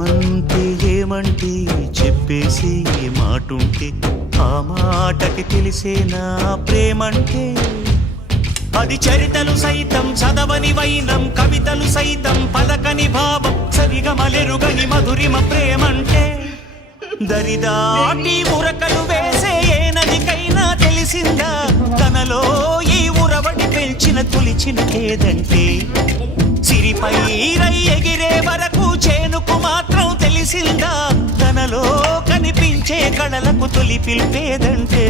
ఏమంటే ఏమంటే చెప్పేసి మాటుంటే ఆ మాటకి తెలిసేనా ప్రేమంటే అది చరితలు సైతం చదవని వైనం కవితలు సైతం పలకని భావం సరిగమలెరుగని మధురిమ ప్రేమంటే దరిదాటి ఉరకలు వేసే ఏ నదికైనా తెలిసిందా తనలో ఈ ఉరవడి పెంచిన తులిచిన కేదంటే సిరిపై రై ఎగిరే వరకు చేనుకు మాత్రం తెలిసిందా తనలో కనిపించే కళలకు తొలి పిలిపేదంటే